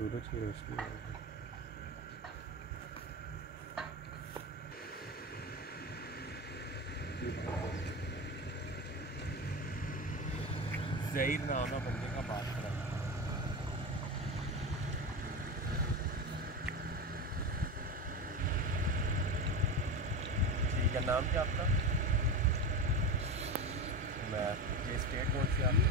सूरज की रोशनी आ रही है। ज़हीर ना होना बंदे का बात करा। ठीक है, नाम क्या आपका? मैं ये स्टेट कौन सी आपकी?